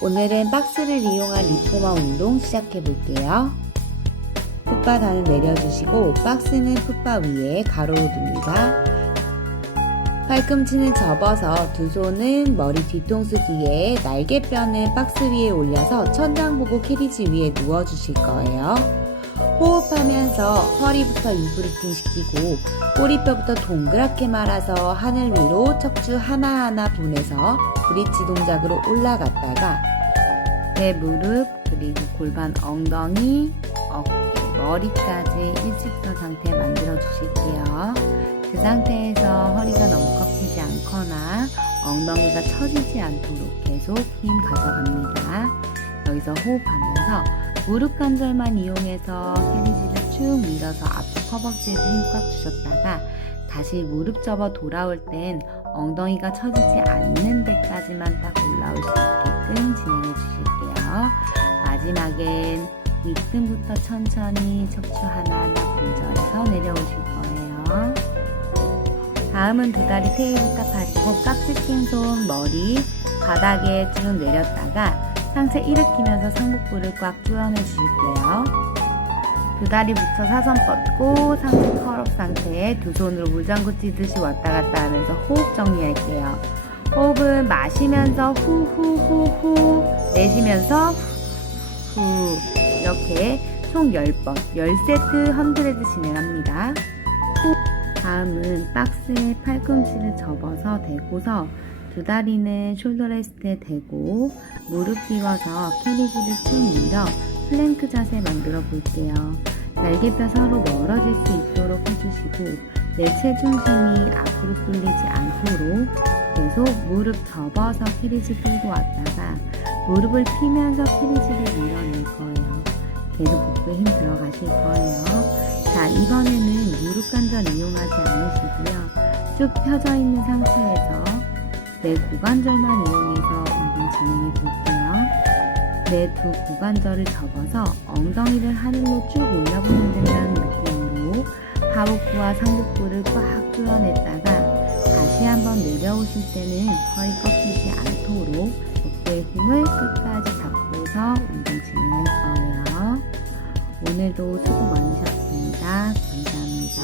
오늘은 박스를 이용한 리포마 운동 시작해 볼게요. 풋바 단을 내려주시고 박스는 풋바 위에 가로로 둡니다. 팔꿈치는 접어서 두 손은 머리 뒤통수 뒤에 날개뼈는 박스 위에 올려서 천장 보고 캐리지 위에 누워주실 거예요. 호흡하면서 허리부터 인프리팅 시키고 꼬리뼈부터 동그랗게 말아서 하늘 위로 척추 하나하나 보내서 브릿지 동작으로 올라갔다가 내 무릎 그리고 골반 엉덩이 어깨 머리까지 일직선 상태 만들어 주실게요. 그 상태에서 허리가 너무 꺾이지 않거나 엉덩이가 처지지 않도록 계속 힘 가져갑니다. 여기서 호흡하면서 무릎 관절만 이용해서 헬리지를 쭉 밀어서 앞 허벅지에서 힘꽉 주셨다가 다시 무릎 접어 돌아올 땐 엉덩이가 처지지 않는 데까지만 딱 올라올 수 있게끔 진행해 주실게요. 마지막엔 윗등부터 천천히 척추 하나하나 분절해서 내려오실 거예요. 다음은 두 다리 테이블 탑 하시고 깍지 낀손 머리 바닥에 쭉 내렸다가 상체 일으키면서 상복부를 꽉 조여내 주실게요. 두 다리 붙여 사선 뻗고 상체 컬업 상태에 두 손으로 물장구 찌듯이 왔다 갔다 하면서 호흡 정리할게요. 호흡은 마시면서 후후후후 내쉬면서 후 이렇게 총 10번 10세트 헌드레드 진행합니다. 후. 다음은 박스에 팔꿈치를 접어서 대고서 두 다리는 숄더 레스트에 대고 무릎 끼워서 캐리지를 쭉 밀어 플랭크 자세 만들어 볼게요. 날개뼈 서로 멀어질 수 있도록 해주시고 내 체중심이 앞으로 쏠리지 않도록 계속 무릎 접어서 캐리지 끌고 왔다가 무릎을 피면서 캐리지를 밀어낼 거예요. 계속 복부에 힘 들어가실 거예요. 자, 이번에는 무릎 관절 이용하지 않으시고요. 쭉 펴져 있는 상태에서 내 고관절만 이용해서 운동 진행해 볼게요. 내 두 고관절을 접어서 엉덩이를 하늘로 쭉 올려보면 된다는 느낌으로 하복부와 상복부를 꽉 조여냈다가 다시 한번 내려오실 때는 허리 꺾이지 않도록 복부의 힘을 끝까지 잡고서 운동 진행할 거예요. 오늘도 수고 많으셨습니다. 감사합니다.